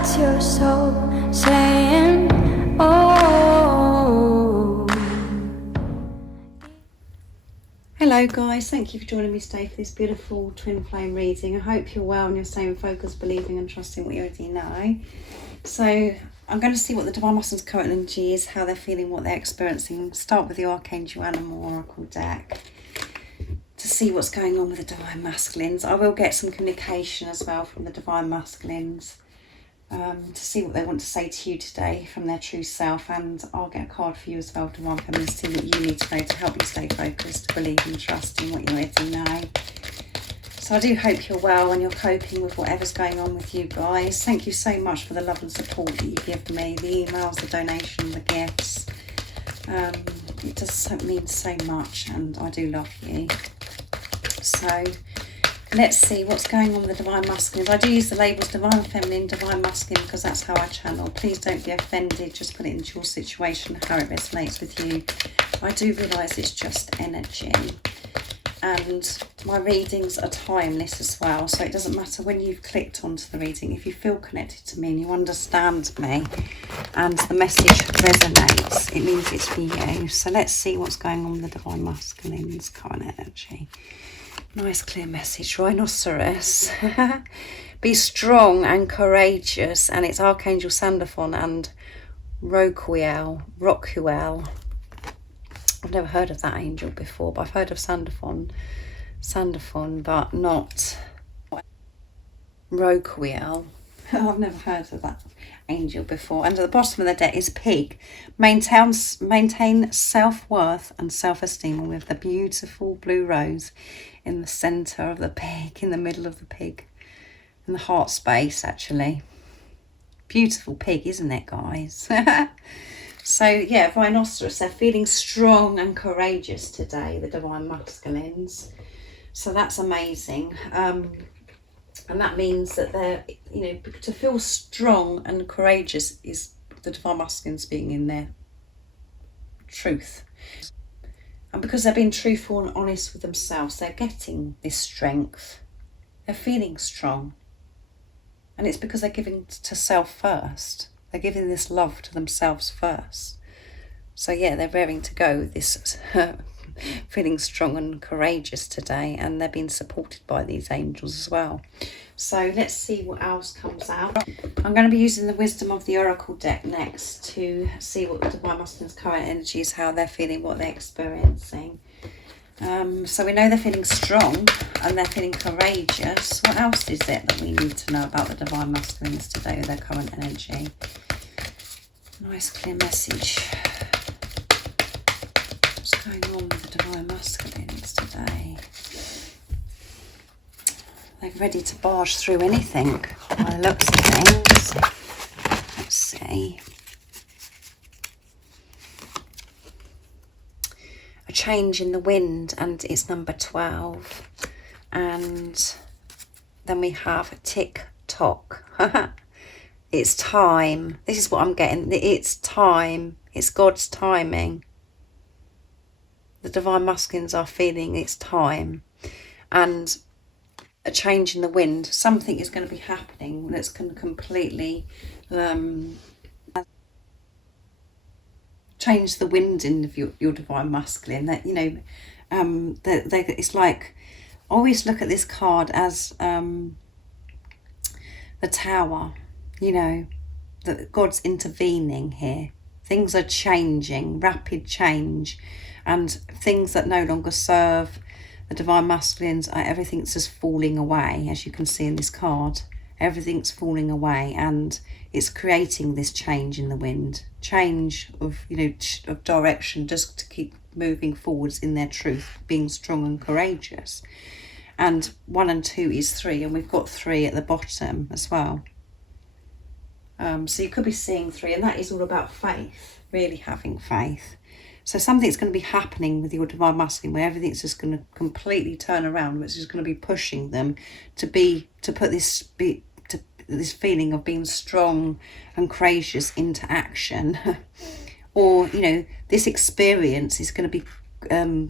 That's your soul saying, oh. Hello guys, thank you for joining me today for this beautiful twin flame reading. I hope you're well and you're staying focused, believing and trusting what you already know. So I'm going to see what the Divine Masculine's current energy is, how they're feeling, what they're experiencing. Start with the Archangel Animal Oracle deck to see what's going on with the Divine Masculines. I will get some communication as well from the Divine Masculines to see what they want to say to you today from their true self, and I'll get a card for you as well, Divine Feminine, to see what you need to know to help you stay focused, believe and trust in what you already know. So I do hope you're well and you're coping with whatever's going on with you guys. Thank you so much for the love and support that you give me, the emails, the donation, the gifts. It does mean so much, and I do love you. So let's see what's going on with the Divine Masculine. I do use the labels Divine Feminine, Divine Masculine because that's how I channel. Please don't be offended, just put it into your situation, how it resonates with you. I do realise it's just energy, and my readings are timeless as well, so it doesn't matter when you've clicked onto the reading. If you feel connected to me and you understand me and the message resonates, it means it's for you. So let's see what's going on with the Divine Masculine's current energy. Nice clear message. Rhinoceros. Be strong and courageous. And it's Archangel Sandalphon and Rokuel. I've never heard of that angel before, but I've heard of Sandalphon, but not Rokuel. I've never heard of that angel before. And at the bottom of the deck is Pig. Maintain self-worth and self-esteem, with the beautiful blue rose in the centre of the pig, in the middle of the pig, in the heart space actually. Beautiful pig, isn't it, guys? So yeah, Rhinoceros, they're feeling strong and courageous today, the Divine Masculines. So that's amazing. And that means that they're, you know, to feel strong and courageous is the Divine Masculines being in their truth. And because they're being truthful and honest with themselves, they're getting this strength. They're feeling strong. And it's because they're giving to self first. They're giving this love to themselves first. So yeah, they're raring to go with this feeling strong and courageous today, and they're being supported by these angels as well. So let's see what else comes out. I'm going to be using the Wisdom of the Oracle deck next to see what the Divine Masculine's current energy is, how they're feeling, what they're experiencing. So we know they're feeling strong and they're feeling courageous. What else is it that we need to know about the Divine Masculines today with their current energy? Nice clear message. What's going on with the Divine Masculines today? They're ready to barge through anything by the looks of things. Let's see. A change in the wind, and it's number 12. And then we have tick tock. It's time. This is what I'm getting. It's time. It's God's timing. The Divine Masculines are feeling it's time. And a change in the wind. Something is going to be happening that's going to completely change the wind in your Divine Masculine. That, you know, it's like, always look at this card as the Tower. You know, that God's intervening here. Things are changing, rapid change, and things that no longer serve the Divine Masculines, everything's just falling away, as you can see in this card. Everything's falling away, and it's creating this change in the wind, change of, you know, of direction, just to keep moving forwards in their truth, being strong and courageous. And 1 and 2 is 3, and we've got 3 at the bottom as well. So you could be seeing 3, and that is all about faith, really having faith. So something's going to be happening with your Divine Masculine where everything's just going to completely turn around, which is going to be pushing them to put this feeling of being strong and courageous into action. Or, you know, this experience is going to be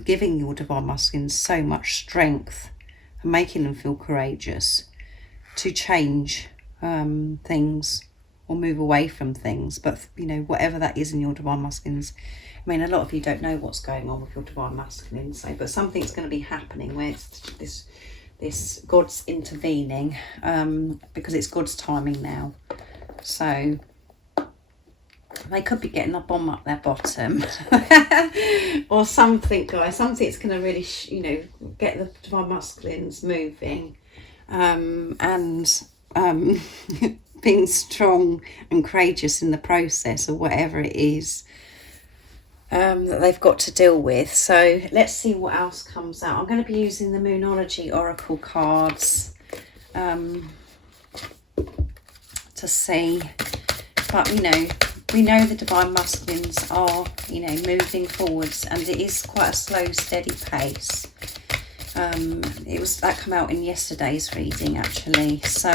giving your Divine Masculine so much strength and making them feel courageous to change things or move away from things. But, you know, whatever that is in your divine masculines, I mean, a lot of you don't know what's going on with your divine masculine, so, but something's going to be happening where it's this God's intervening, because it's God's timing now. So they could be getting a bomb up their bottom or something, guys. Something's going to really, you know, get the divine masculines moving, and being strong and courageous in the process of whatever it is that they've got to deal with. So let's see what else comes out. I'm going to be using the Moonology Oracle cards to see, but you know, we know the divine masculines are, you know, moving forwards, and it is quite a slow, steady pace. It was that come out in yesterday's reading, actually. So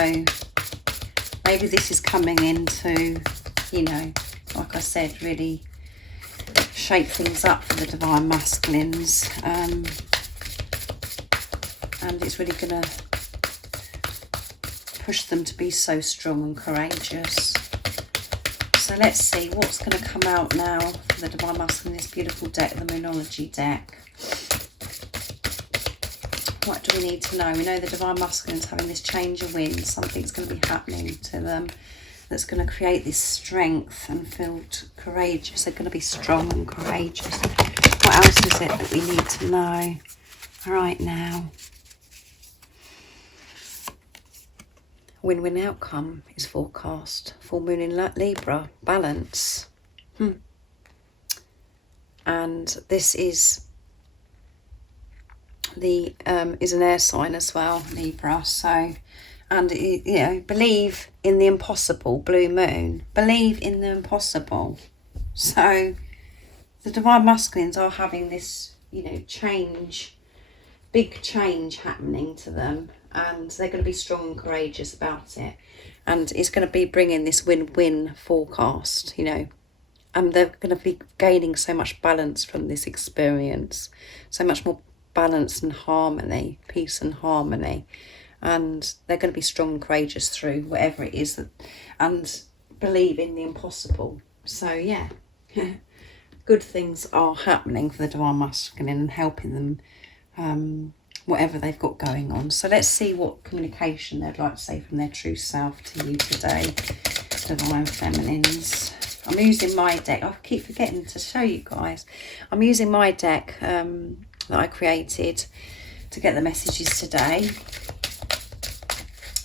maybe this is coming in to, you know, like I said, really shake things up for the divine masculines, and it's really going to push them to be so strong and courageous. So let's see what's going to come out now for the divine masculine, this beautiful deck, the Moonology deck. What do we need to know? We know the divine masculine's having this change of wind. Something's going to be happening to them that's going to create this strength and feel courageous. They're going to be strong and courageous. What else is it that we need to know right now? Win-win outcome is forecast. Full moon in Libra, balance. And this is the is an air sign as well, Libra. So, and you know, believe in the impossible, blue moon. Believe in the impossible. So the divine masculines are having this, you know, change, big change happening to them, and they're going to be strong and courageous about it, and it's going to be bringing this win-win forecast, you know, and they're going to be gaining so much balance from this experience, so much more balance and harmony, peace and harmony, and they're going to be strong and courageous through whatever it is that, and believe in the impossible. So yeah, good things are happening for the divine masculine and helping them, whatever they've got going on. So let's see what communication they'd like to say from their true self to you today, divine feminines. I'm using my deck. I keep forgetting to show you guys. I'm using my deck that I created to get the messages today.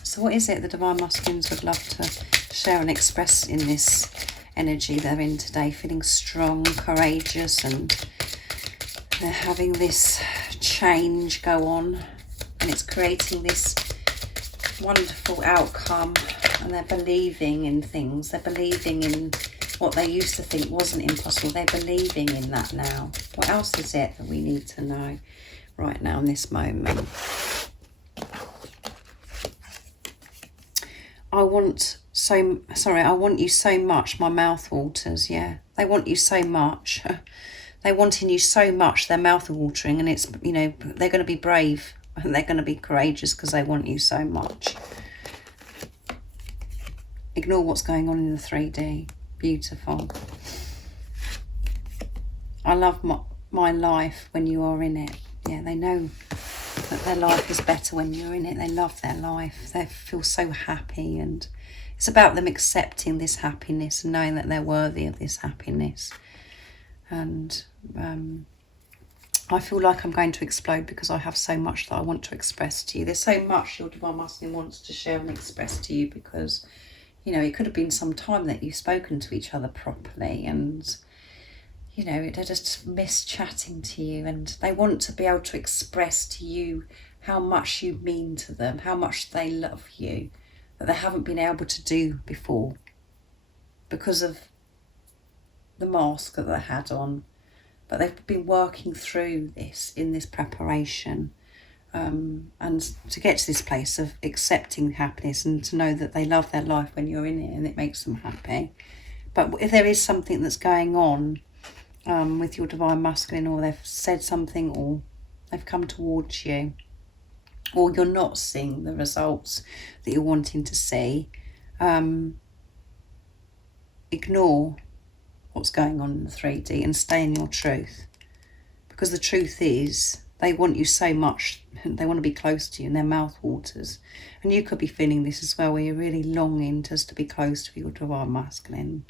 So what is it the divine masculines would love to share and express in this energy they're in today? Feeling strong, courageous, and they're having this change go on, and it's creating this wonderful outcome, and they're believing in things. They're believing in what they used to think wasn't impossible. They're believing in that now. What else is it that we need to know right now in this moment? I want you so much. My mouth waters. Yeah, they want you so much. They're wanting you so much, their mouth are watering, and it's, you know, they're going to be brave and they're going to be courageous because they want you so much. Ignore what's going on in the 3D. Beautiful. I love my life when you are in it. Yeah, they know that their life is better when you're in it. They love their life. They feel so happy, and it's about them accepting this happiness and knowing that they're worthy of this happiness. And I feel like I'm going to explode because I have so much that I want to express to you. There's so much your divine masculine wants to share and express to you, because, you know, it could have been some time that you've spoken to each other properly, and, you know, they just miss chatting to you, and they want to be able to express to you how much you mean to them, how much they love you, that they haven't been able to do before because of the mask that they had on. But they've been working through this in this preparation, and to get to this place of accepting happiness and to know that they love their life when you're in it and it makes them happy. But if there is something that's going on with your divine masculine, or they've said something, or they've come towards you, or you're not seeing the results that you're wanting to see, ignore what's going on in the 3D and stay in your truth. Because the truth is, they want you so much, they want to be close to you, and their mouth waters. And you could be feeling this as well, where you're really longing just to be close to your divine masculine.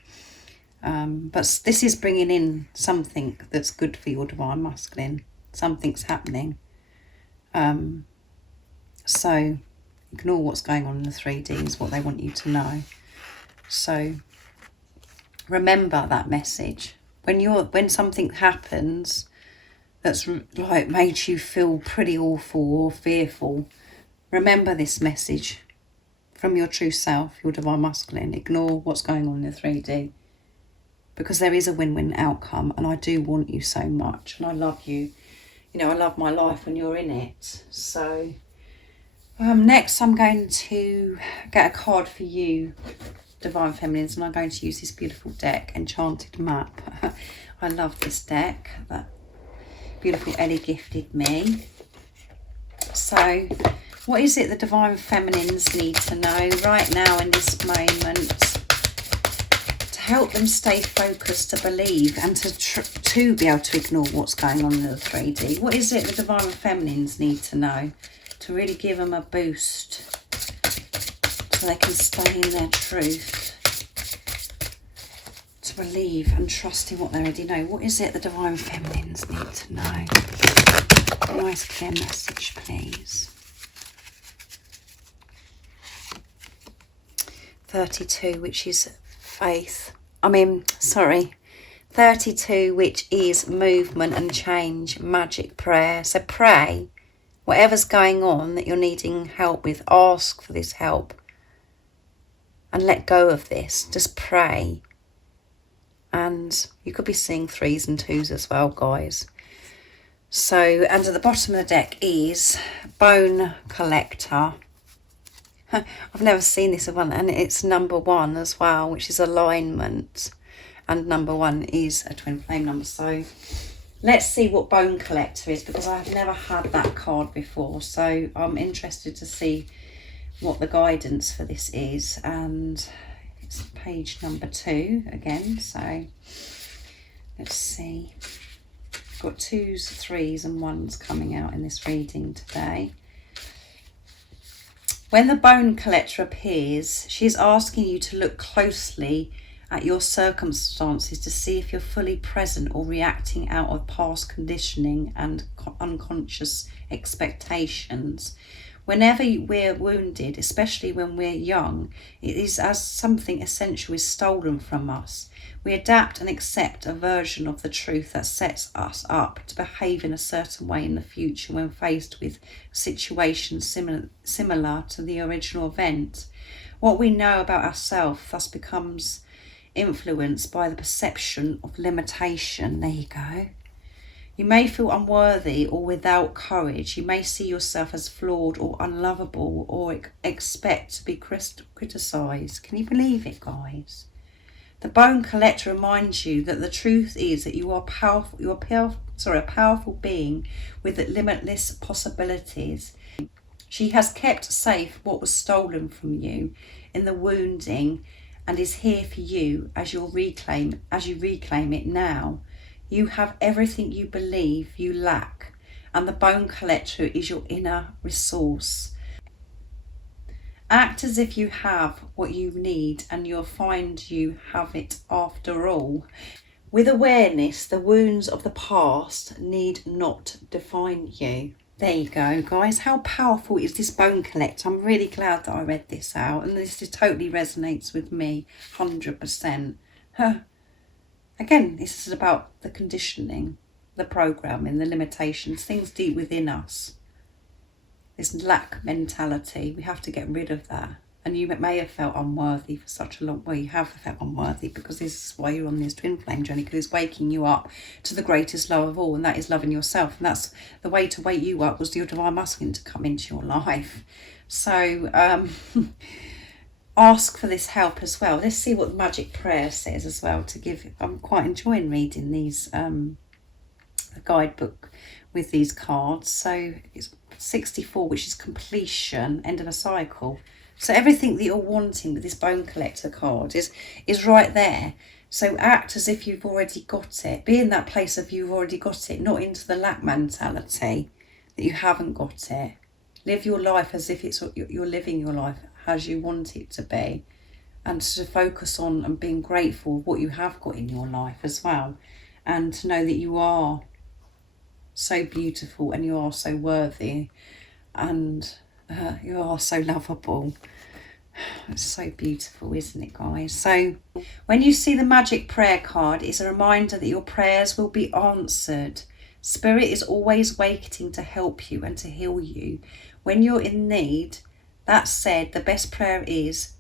But this is bringing in something that's good for your divine masculine. Something's happening. So ignore what's going on in the 3D is what they want you to know. So remember that message. When something happens that's like made you feel pretty awful or fearful, remember this message from your true self, your divine masculine. Ignore what's going on in the 3D, because there is a win-win outcome, and I do want you so much, and I love you. You know, I love my life when you're in it. So next I'm going to get a card for you, Divine Feminines, and I'm going to use this beautiful deck, Enchanted Map. I love this deck that beautiful Ellie gifted me. So what is it the Divine Feminines need to know right now in this moment to help them stay focused, to believe, and to be able to ignore what's going on in the 3D? What is it the Divine Feminines need to know to really give them a boost so they can stay in their truth, to believe and trust in what they already know? What is it the Divine Feminines need to know? A nice clear message, please. 32, which is faith. 32, which is movement and change, magic prayer. So pray. Whatever's going on that you're needing help with, ask for this help and let go of this. Just pray. And you could be seeing 3s and 2s as well, guys. So, and at the bottom of the deck is Bone Collector. I've never seen this one, and it's number 1 as well, which is alignment. And number 1 is a twin flame number. So let's see what Bone Collector is, because I've never had that card before. So I'm interested to see what the guidance for this is. And it's page number 2 again. So let's see. Got 2s, 3s and 1s coming out in this reading today. When the Bone Collector appears, she is asking you to look closely at your circumstances to see if you're fully present or reacting out of past conditioning and unconscious expectations. Whenever we're wounded, especially when we're young, it is as something essential is stolen from us. We adapt and accept a version of the truth that sets us up to behave in a certain way in the future when faced with situations similar to the original event. What we know about ourselves thus becomes influenced by the perception of limitation. There you go. You may feel unworthy or without courage. You may see yourself as flawed or unlovable, or expect to be criticised. Can you believe it, guys? The Bone Collector reminds you that the truth is that you are powerful. You are a powerful being with limitless possibilities. She has kept safe what was stolen from you in the wounding, and is here for you as you reclaim it now. You have everything you believe you lack, and the Bone Collector is your inner resource. Act as if you have what you need, and you'll find you have it after all. With awareness, the wounds of the past need not define you. There you go, guys. How powerful is this Bone Collector? I'm really glad that I read this out, and this totally resonates with me, 100%. Again, this is about the conditioning, the programming, the limitations, things deep within us. This lack mentality, we have to get rid of that. And you may have felt unworthy for such a long, well, you have felt unworthy, because this is why you're on this twin flame journey, because it's waking you up to the greatest love of all, and that is loving yourself. And that's the way to wake you up, was your divine masculine to come into your life. So ask for this help as well. Let's see what the magic prayer says as well to give. I'm quite enjoying reading these, the guidebook with these cards. So it's 64, which is completion, end of a cycle. So everything that you're wanting with this bone collector card is right there. So act as if you've already got it. Be in that place of you've already got it, not into the lack mentality that you haven't got it. Live your life as if it's you're living your life as you want it to be, and to focus on and being grateful of what you have got in your life as well, and to know that you are so beautiful and you are so worthy, and you are so lovable. It's so beautiful, isn't it, guys? So when you see the magic prayer card, it's a reminder that your prayers will be answered. Spirit is always waiting to help you and to heal you when you're in need. That said, the best prayer is,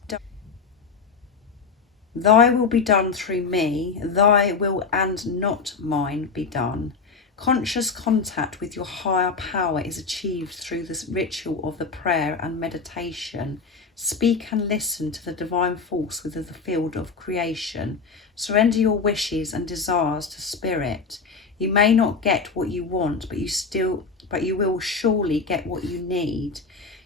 thy will be done through me, thy will and not mine be done. Conscious contact with your higher power is achieved through this ritual of the prayer and meditation. Speak and listen to the divine force within the field of creation. Surrender your wishes and desires to Spirit. You may not get what you want, but you will surely get what you need.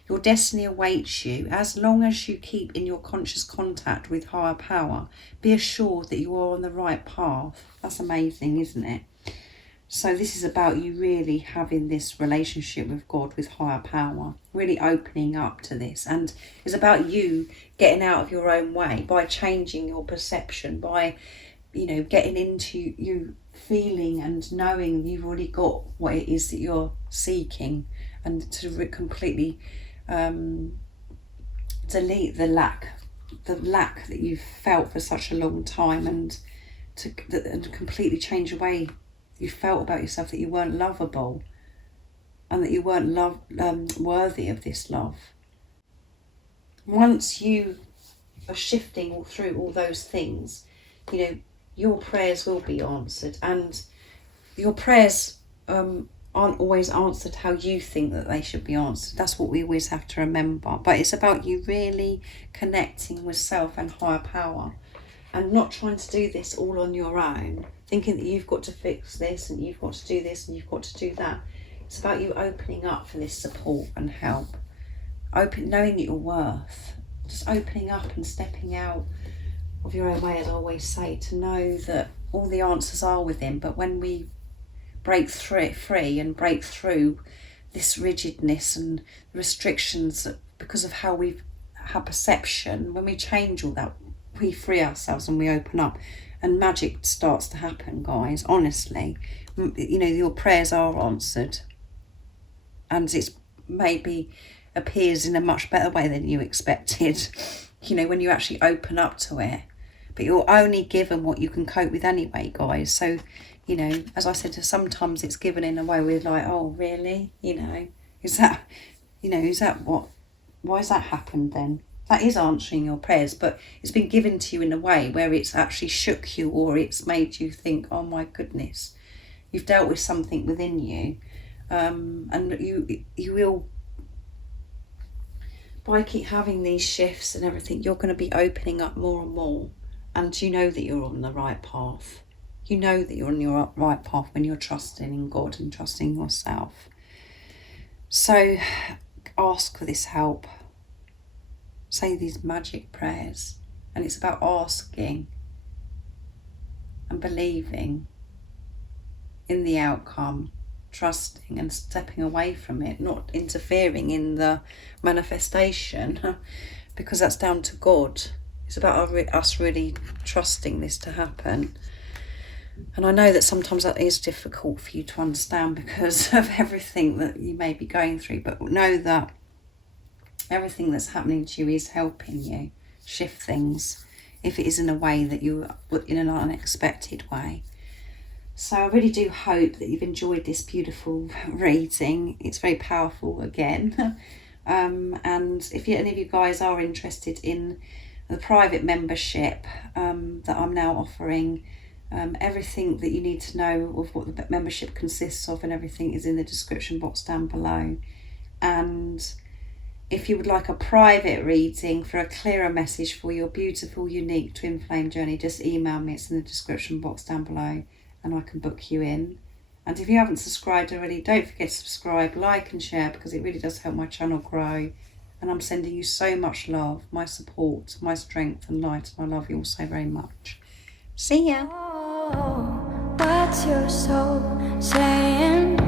Your destiny awaits you. As long as you keep in your conscious contact with higher power, be assured that you are on the right path. That's amazing, isn't it? So this is about you really having this relationship with God, with higher power, really opening up to this. And it's about you getting out of your own way by changing your perception, by, getting into you feeling and knowing you've already got what it is that you're seeking, and to completely delete the lack that you've felt for such a long time, and to completely change the way you felt about yourself, that you weren't lovable and that you weren't worthy of this love. Once you are shifting through all those things, your prayers will be answered, and your prayers aren't always answered how you think that they should be answered. That's what we always have to remember. But it's about you really connecting with self and higher power, and not trying to do this all on your own, thinking that you've got to fix this and you've got to do this and you've got to do that. It's about you opening up for this support and help. Knowing that you're worth. Just opening up and stepping out of your own way, as I always say, to know that all the answers are within. But when we break free and break through this rigidness and restrictions because of how we've had perception, when we change all that, we free ourselves and we open up, and magic starts to happen, guys. Honestly, your prayers are answered, and it's maybe appears in a much better way than you expected, when you actually open up to it. But you're only given what you can cope with anyway, guys. So, as I said, sometimes it's given in a way we're like, oh, really? Is that what, why has that happened then? That is answering your prayers, but it's been given to you in a way where it's actually shook you, or it's made you think, oh my goodness, you've dealt with something within you. And you will, by keep having these shifts and everything, you're going to be opening up more and more, and you know that you're on the right path. You know that you're on your right path when you're trusting in God and trusting yourself. So ask for this help. Say these magic prayers, and it's about asking and believing in the outcome, trusting and stepping away from it, not interfering in the manifestation, because that's down to God. It's about us really trusting this to happen. And I know that sometimes that is difficult for you to understand because of everything that you may be going through, but know that everything that's happening to you is helping you shift things, if it is in a way that in an unexpected way. So I really do hope that you've enjoyed this beautiful reading. It's very powerful again. And if any of you guys are interested in the private membership that I'm now offering, everything that you need to know of what the membership consists of and everything is in the description box down below. And if you would like a private reading for a clearer message for your beautiful, unique twin flame journey, just email me. It's in the description box down below, and I can book you in. And if you haven't subscribed already, don't forget to subscribe, like and share, because it really does help my channel grow. And I'm sending you so much love, my support, my strength and light. And I love you all so very much. See ya. Oh, what's your soul saying?